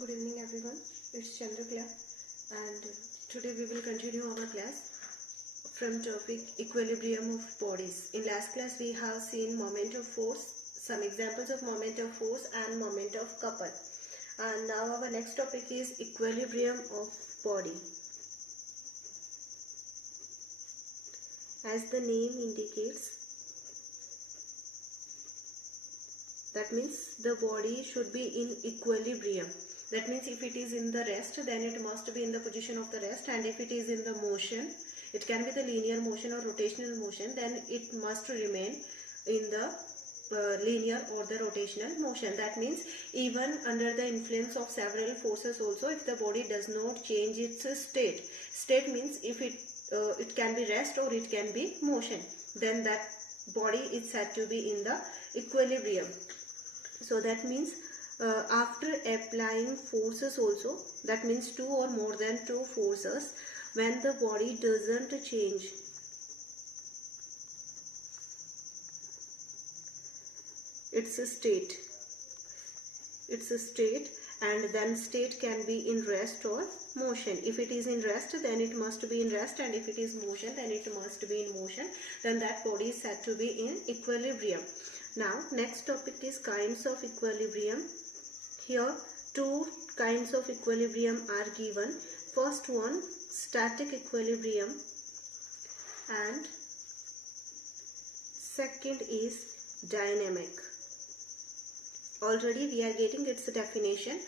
Good evening everyone, it's Chandrakala and today we will continue our class from topic equilibrium of bodies. In last class we have seen moment of force, some examples of moment of force and moment of couple. And now our next topic is equilibrium of body. As the name indicates, that means the body should be in equilibrium. That means if it is in the rest, then it must be in the position of the rest, and if it is in the motion, it can be the linear motion or rotational motion, then it must remain in the linear or the rotational motion. That means even under the influence of several forces also, if the body does not change its state means if it can be rest or it can be motion, then that body is said to be in the equilibrium. So that means after applying forces also, that means two or more than two forces, when the body doesn't change its state, and then state can be in rest or motion. If it is in rest, then it must be in rest, and if it is motion, then it must be in motion. Then that body is said to be in equilibrium. Now next topic is kinds of equilibrium. Here two kinds of equilibrium are given. First one, static equilibrium, and second is dynamic. Already we are getting its definition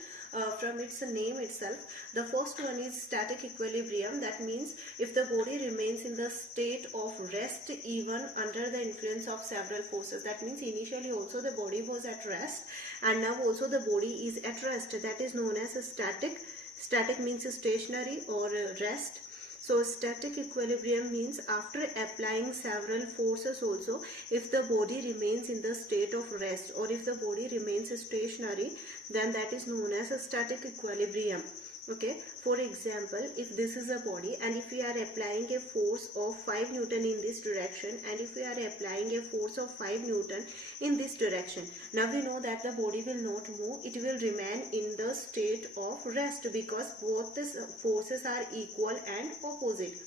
from its name itself. The first one is static equilibrium. That means if the body remains in the state of rest even under the influence of several forces. That means initially also the body was at rest, and now also the body is at rest. That is known as a static. Static means stationary or rest. So static equilibrium means after applying several forces also, if the body remains in the state of rest or if the body remains stationary, then that is known as a static equilibrium. Okay, for example, if this is a body and if we are applying a force of 5 Newton in this direction, and if we are applying a force of 5 Newton in this direction, now we know that the body will not move, it will remain in the state of rest because both the forces are equal and opposite.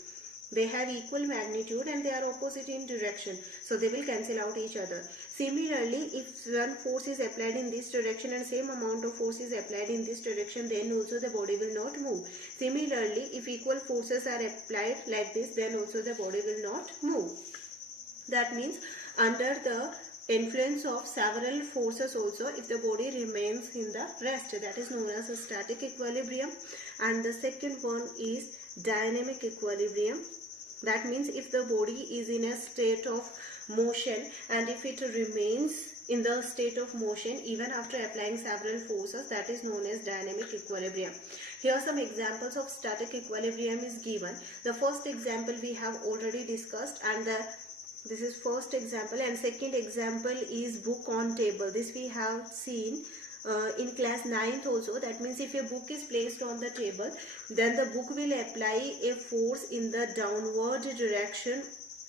They have equal magnitude and they are opposite in direction, so they will cancel out each other. Similarly, if one force is applied in this direction and same amount of force is applied in this direction, then also the body will not move. Similarly, if equal forces are applied like this, then also the body will not move. That means under the influence of several forces also, if the body remains in the rest, that is known as a static equilibrium. And the second one is dynamic equilibrium. That means if the body is in a state of motion and if it remains in the state of motion even after applying several forces, that is known as dynamic equilibrium. Here some examples of static equilibrium is given. The first example we have already discussed, and this is first example, and second example is book on table. This we have seen in class 9th also. That means if a book is placed on the table, then the book will apply a force in the downward direction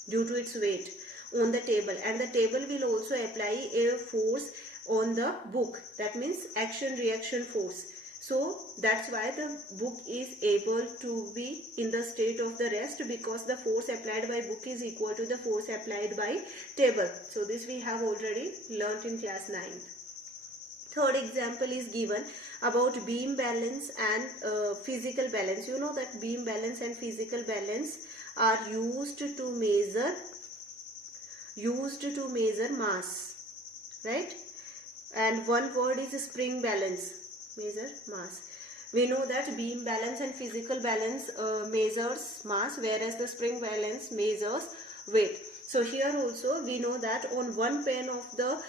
due to its weight on the table, and the table will also apply a force on the book. That means action reaction force. So that's why the book is able to be in the state of the rest, because the force applied by book is equal to the force applied by table. So this we have already learnt in class 9th. Third example is given about beam balance and physical balance. You know that beam balance and physical balance are used to measure mass, right? And one word is spring balance, measure mass. We know that beam balance and physical balance measures mass, whereas the spring balance measures weight. So here also we know that on one plane of the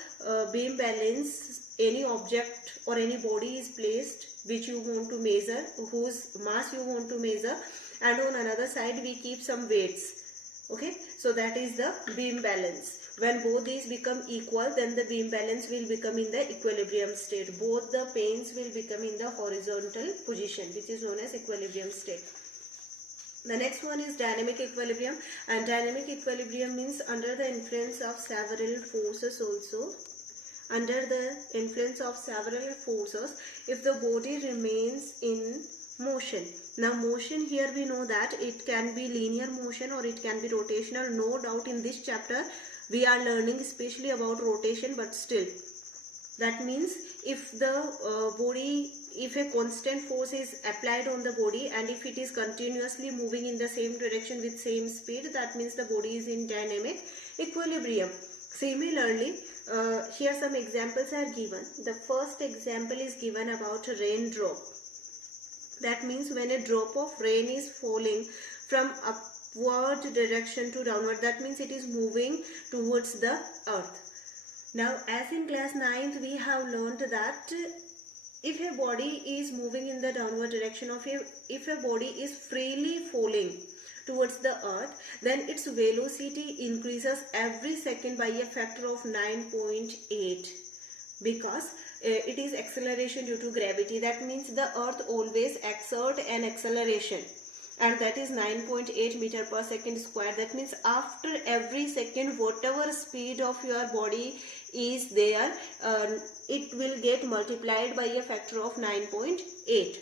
beam balance, any object or any body is placed which you want to measure, whose mass you want to measure, and on another side we keep some weights. Okay, so that is the beam balance. When both these become equal, then the beam balance will become in the equilibrium state. Both the planes will become in the horizontal position, which is known as equilibrium state. The next one is dynamic equilibrium, and dynamic equilibrium means under the influence of several forces also, under the influence of several forces if the body remains in motion. Now motion, here we know that it can be linear motion or it can be rotational. No doubt in this chapter we are learning especially about rotation, but still, that means if the body, if a constant force is applied on the body and if it is continuously moving in the same direction with same speed, that means the body is in dynamic equilibrium. Similarly, here some examples are given. The first example is given about raindrop. That means when a drop of rain is falling from upward direction to downward, that means it is moving towards the earth. Now, as in class 9th, we have learned that if a body is moving in the downward direction, of if a body is freely falling towards the earth, then its velocity increases every second by a factor of 9.8, because it is acceleration due to gravity. That means the earth always exert an acceleration, and that is 9.8 meter per second square. That means after every second, whatever speed of your body is there, it will get multiplied by a factor of 9.8.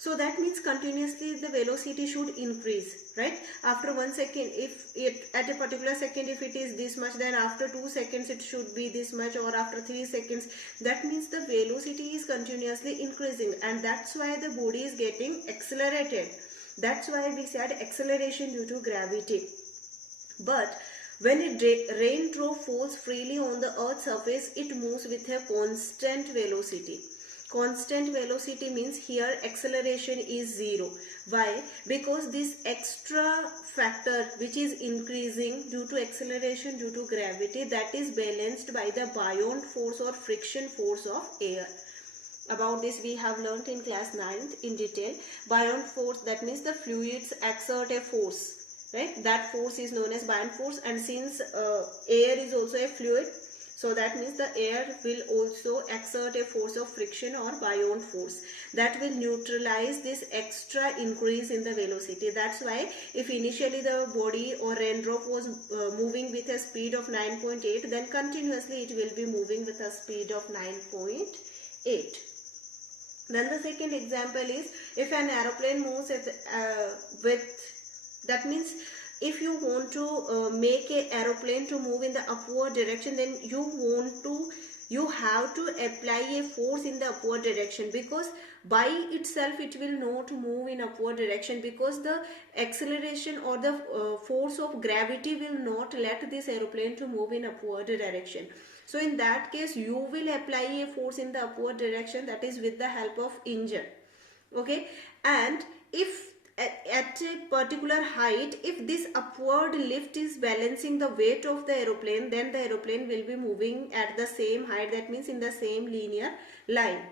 So that means continuously the velocity should increase, right? After 1 second, if it at a particular second if it is this much, then after 2 seconds it should be this much, or after 3 seconds. That means the velocity is continuously increasing, and that's why the body is getting accelerated. That's why we said acceleration due to gravity. But when a raindrop falls freely on the earth's surface, it moves with a constant velocity. Constant velocity means here acceleration is 0. Why? Because this extra factor which is increasing due to acceleration due to gravity, that is balanced by the buoyant force or friction force of air. About this we have learnt in class 9th in detail. Buoyant force, that means the fluids exert a force, right? That force is known as buoyant force, and since air is also a fluid, so that means the air will also exert a force of friction or buoyant force that will neutralize this extra increase in the velocity. That's why if initially the body or raindrop was moving with a speed of 9.8, then continuously it will be moving with a speed of 9.8. Then the second example is if an aeroplane moves that means if you want to make a aeroplane to move in the upward direction, then you have to apply a force in the upward direction, because by itself it will not move in upward direction, because the acceleration or the force of gravity will not let this aeroplane to move in upward direction. So in that case you will apply a force in the upward direction, that is with the help of engine. Okay, and if at a particular height, if this upward lift is balancing the weight of the aeroplane, then the aeroplane will be moving at the same height, that means in the same linear line.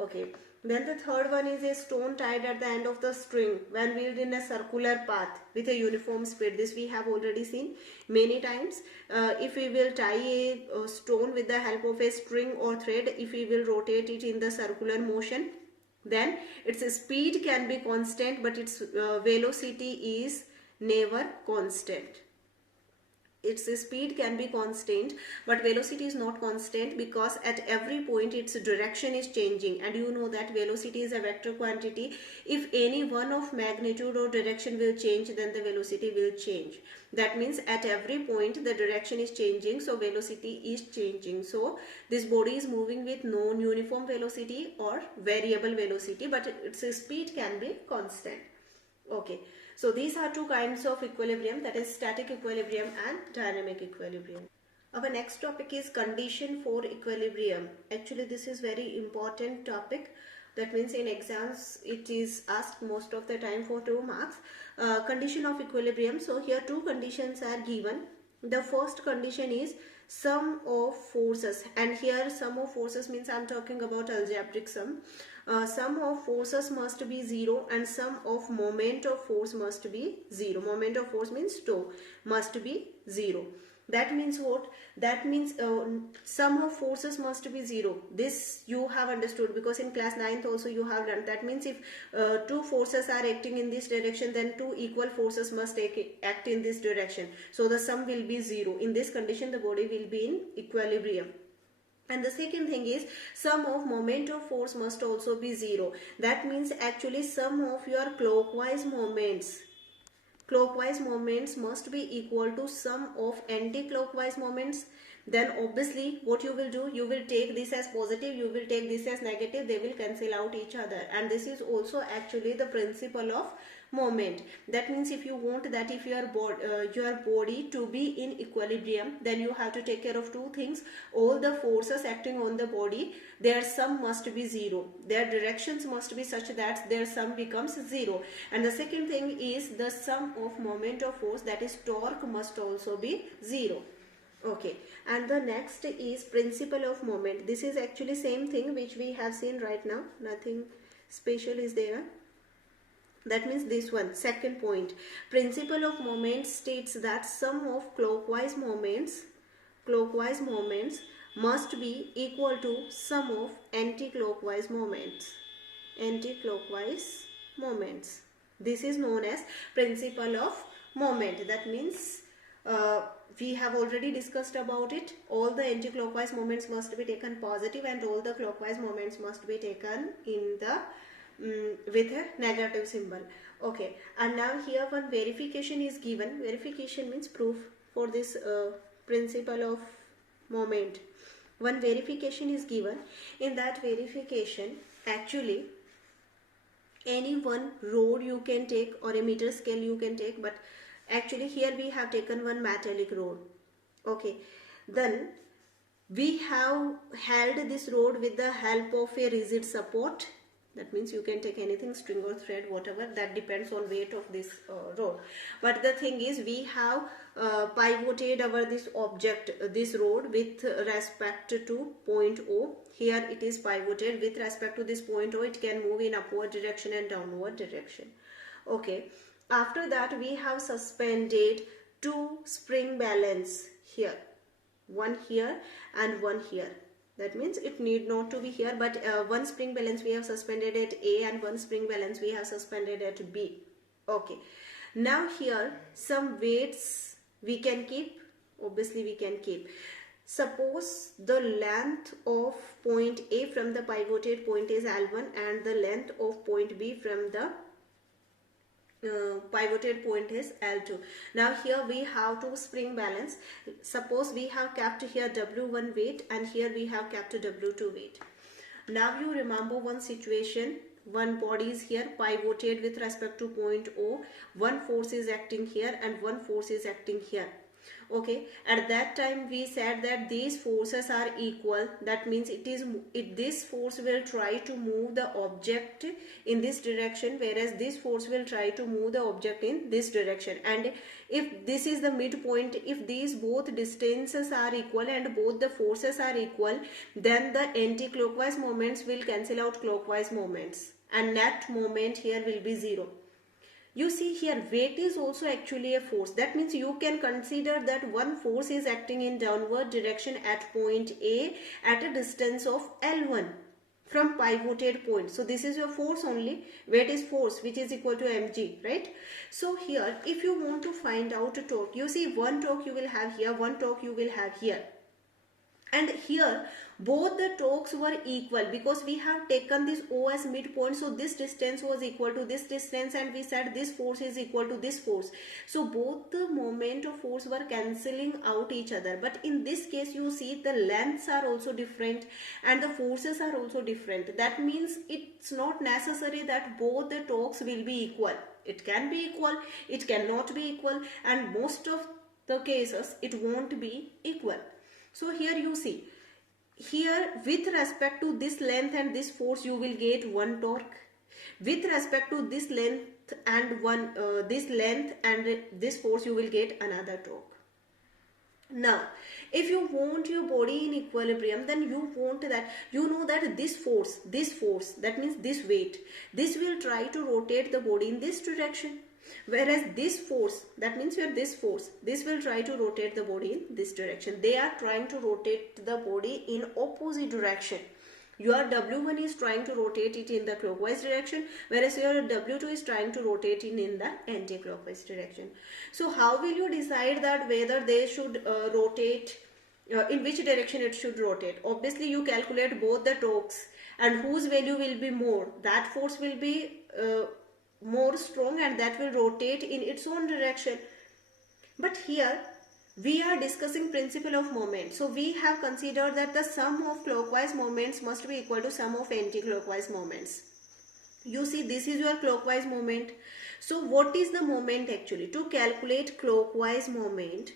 Okay, then the third one is a stone tied at the end of the string when wheeled in a circular path with a uniform speed. This we have already seen many times. If we will tie a stone with the help of a string or thread, if we will rotate it in the circular motion, then its speed can be constant, but its velocity is never constant. Its speed can be constant, but velocity is not constant, because at every point its direction is changing, and you know that velocity is a vector quantity. If any one of magnitude or direction will change, then the velocity will change. That means at every point the direction is changing, so velocity is changing. So this body is moving with non-uniform velocity or variable velocity, but its speed can be constant. Okay, so these are two kinds of equilibrium, that is static equilibrium and dynamic equilibrium. Our next topic is condition for equilibrium. Actually this is very important topic. That means in exams it is asked most of the time for 2 marks. Condition of equilibrium. So here two conditions are given. The first condition is sum of forces, and here sum of forces means I am talking about algebraic sum. Sum of forces must be 0 and sum of moment of force must be 0. Moment of force means tau must be 0. That means what? That means sum of forces must be 0. This you have understood, because in class 9th also you have learned. That means if two forces are acting in this direction, then two equal forces must act in this direction. So the sum will be 0. In this condition the body will be in equilibrium. And the second thing is sum of moment of force must also be 0. That means actually sum of your clockwise moments must be equal to sum of anti-clockwise moments. Then obviously what you will do, you will take this as positive, you will take this as negative, they will cancel out each other. And this is also actually the principle of moment. That means if you want that if your body to be in equilibrium, then you have to take care of two things. All the forces acting on the body, their sum must be 0, their directions must be such that their sum becomes 0. And the second thing is the sum of moment of force, that is torque, must also be 0. Okay, and the next is principle of moment. This is actually same thing which we have seen right now, nothing special is there. That means this one, second point. Principle of moment states that sum of clockwise moments must be equal to sum of anti-clockwise moments. This is known as principle of moment. That means we have already discussed about it. All the anti-clockwise moments must be taken positive and all the clockwise moments must be taken in the with a negative symbol. Okay, and now here one verification is given. Verification means proof for this principle of moment. One verification is given. In that verification, actually any one rod you can take or a meter scale you can take, but actually here we have taken one metallic rod. Okay, then we have held this rod with the help of a rigid support. That means you can take anything, string or thread, whatever, that depends on weight of this rod. But the thing is, we have pivoted our this object, this rod, with respect to point O. Here it is pivoted with respect to this point O. It can move in upward direction and downward direction. Okay. After that, we have suspended two spring balance here. One here and one here. That means it need not to be here, but one spring balance we have suspended at A and one spring balance we have suspended at B. Okay. Now here some weights we can keep. Obviously we can keep. Suppose the length of point A from the pivoted point is L1 and the length of point B from the pivoted point is L2. Now here we have two spring balance. Suppose we have kept here W1 weight and here we have kept W2 weight. Now you remember one situation. One body is here pivoted with respect to point O. One force is acting here and one force is acting here. Okay, at that time we said that these forces are equal. That means this force will try to move the object in this direction, whereas this force will try to move the object in this direction. And if this is the midpoint, if these both distances are equal and both the forces are equal, then the anti-clockwise moments will cancel out clockwise moments and net moment here will be 0. You see here weight is also actually a force. That means you can consider that one force is acting in downward direction at point A at a distance of L1 from pivoted point. So this is your force only. Weight is force, which is equal to mg, right? So here if you want to find out a torque, you see one torque you will have here, one torque you will have here. And here both the torques were equal because we have taken this O as midpoint. So this distance was equal to this distance and we said this force is equal to this force. So both the moment of force were cancelling out each other. But in this case you see the lengths are also different and the forces are also different. That means it's not necessary that both the torques will be equal. It can be equal, it cannot be equal, and most of the cases it won't be equal. So here you see, here with respect to this length and this force you will get one torque. With respect to this length and this force you will get another torque. Now if you want your body in equilibrium, then you want that, you know that this force, that means this weight, this will try to rotate the body in this direction. Whereas this force, that means this will try to rotate the body in this direction. They are trying to rotate the body in opposite direction. Your W1 is trying to rotate it in the clockwise direction, whereas your W2 is trying to rotate it in the anti-clockwise direction. So how will you decide that whether they should rotate in which direction it should rotate. Obviously you calculate both the torques, and whose value will be more, that force will be more strong, and that will rotate in its own direction. But here we are discussing principle of moment, so we have considered that the sum of clockwise moments must be equal to sum of anti-clockwise moments. You see, this is your clockwise moment. So what is the moment actually? To calculate clockwise moment,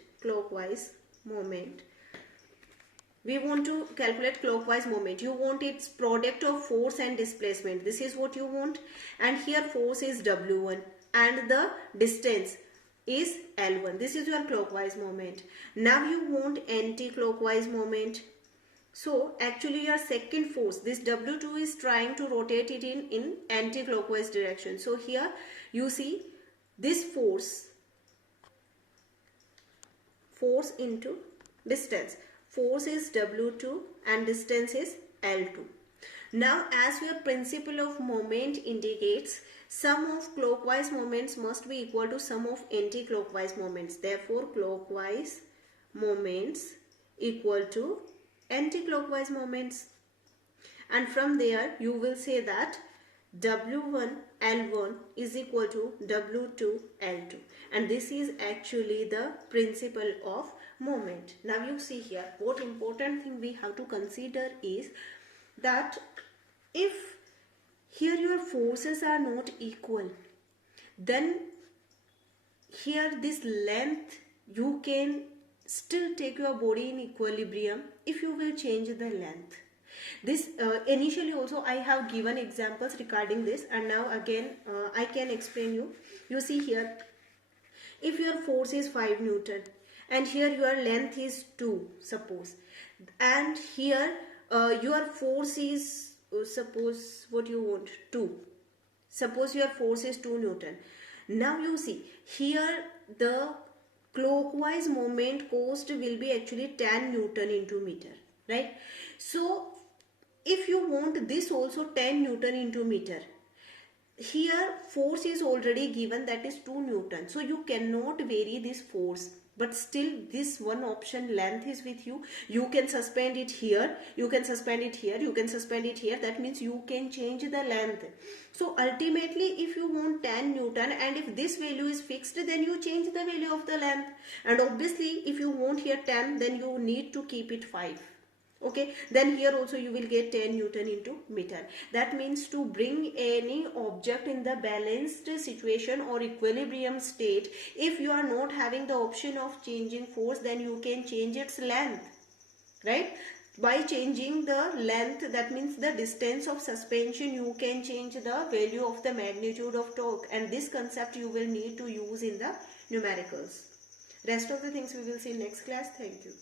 we want to calculate clockwise moment. You want its product of force and displacement. This is what you want. And here force is W1 and the distance is L1. This is your clockwise moment. Now you want anti-clockwise moment. So actually your second force, this W2 is trying to rotate it in anti-clockwise direction. So here you see this force into distance. Force is W2 and distance is L2. Now as your principle of moment indicates, sum of clockwise moments must be equal to sum of anti-clockwise moments. Therefore clockwise moments equal to anti-clockwise moments. And from there you will say that W1 L1 is equal to W2 L2, and this is actually the principle of moment. Now you see here, what important thing we have to consider is that if here your forces are not equal, then here this length, you can still take your body in equilibrium if you will change the length. This initially also I have given examples regarding this, and now again I can explain you. You see here, if your force is 5 Newton and here your length is 2 suppose, and here your force is suppose what you want 2, suppose your force is 2 Newton. Now you see here the clockwise moment cost will be actually 10 Newton into meter, right? So if you want this also 10 Newton into meter, here force is already given, that is 2 Newton. So you cannot vary this force, but still this one option length is with you. You can suspend it here, you can suspend it here, you can suspend it here. That means you can change the length. So ultimately if you want 10 Newton and if this value is fixed, then you change the value of the length. And obviously if you want here 10, then you need to keep it 5. Okay, then here also you will get 10 Newton into meter. That means to bring any object in the balanced situation or equilibrium state, if you are not having the option of changing force, then you can change its length, right? By changing the length, that means the distance of suspension, you can change the value of the magnitude of torque, and this concept you will need to use in the numericals. Rest of the things we will see in next class. Thank you.